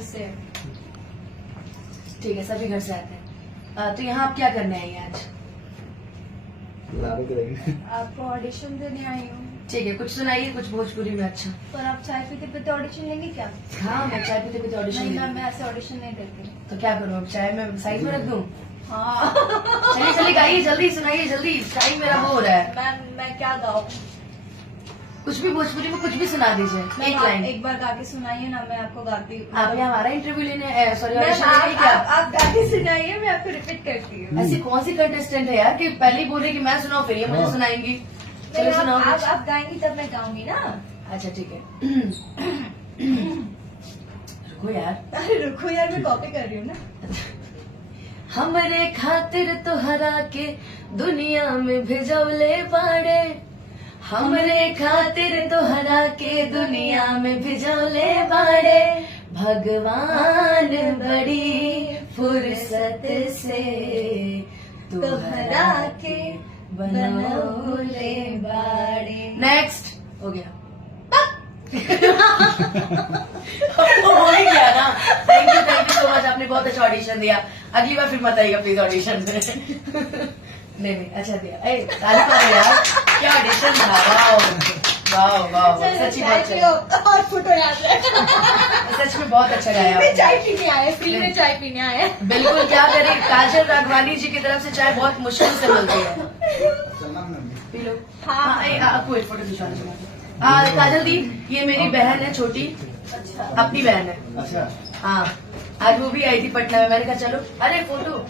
घर से। ठीक है, सभी घर से आते हैं। तो यहाँ आप क्या करने आई हैं आज? आपको ऑडिशन देने आई हूँ। ठीक है, कुछ सुनाइए, कुछ भोजपुरी में अच्छा। पर आप चाय पीते पीते ऑडिशन लेंगे क्या? हाँ, मैं चाय पीते पीते ऑडिशन नहीं मैम, दूंगी। मैं ऐसे ऑडिशन नहीं देती। तो क्या करूँ अब, चाय में साइड में रख दूँ? हाँ चलिए चलिए, गाइए जल्दी, सुनाइए जल्दी, टाइम मेरा वो हो रहा है। मैम मैं क्या गाऊँ? कुछ भी भोजपुरी में कुछ भी सुना दीजिए, एक मैम लाइन। एक बार गा के सुनाइए ना, मैं आपको गाती हूँ। आप यहाँ हमारा इंटरव्यू लेने, सॉरी मैम, ऑडिशन लेने क्या? आप गा के सुनाइए, मैं आपको रिपीट करती हूँ। ऐसी कौन सी कंटेस्टेंट है यार कि पहले ही बोल रही कि मैं सुनाऊं फिर ये मुझे हाँ। सुनाएंगी। नहीं, चलो सुनाओ कुछ। आप गाएंगी तब मैं गाऊंगी ना। अच्छा ठीक है। रुको यार। अरे रुको यार, मैं कॉपी कर रही हूँ ना। हमरे खातिर तो हरा के दुनिया में भेजवले बाड़े, हमरे खातिर तो हरा के दुनिया में भेजवले बाड़े, भगवान बड़ी फुर्सत से तोहरा के बनौले बाड़े। नेक्स्ट हो गया। वो हो ही गया ना। थैंक यू सो मच, आपने बहुत अच्छा ऑडिशन दिया। अगली बार फिर मत आइएगा प्लीज ऑडिशन में। नहीं अच्छा दिया। ताली मारो यार, क्या ऑडिशन था। वाओ वाओ वाओ, सच्ची बहुत अच्छा। और फोटो याद है। सच में बहुत अच्छा गाया आपने। चाय पीने आए, फ्री में चाय पीने आए। बिल्कुल, क्या करें, काजल राघवानी जी की तरफ से चाय बहुत मुश्किल से मिलती है। P low. हाँ। आपको एक फोटो खिंचवाना चाहिए। काजल दी, ये मेरी बहन है छोटी, अच्छा। अपनी बहन है। अच्छा। हाँ, आज वो भी आई थी पटना में, मैंने कहा चलो, अरे फोटो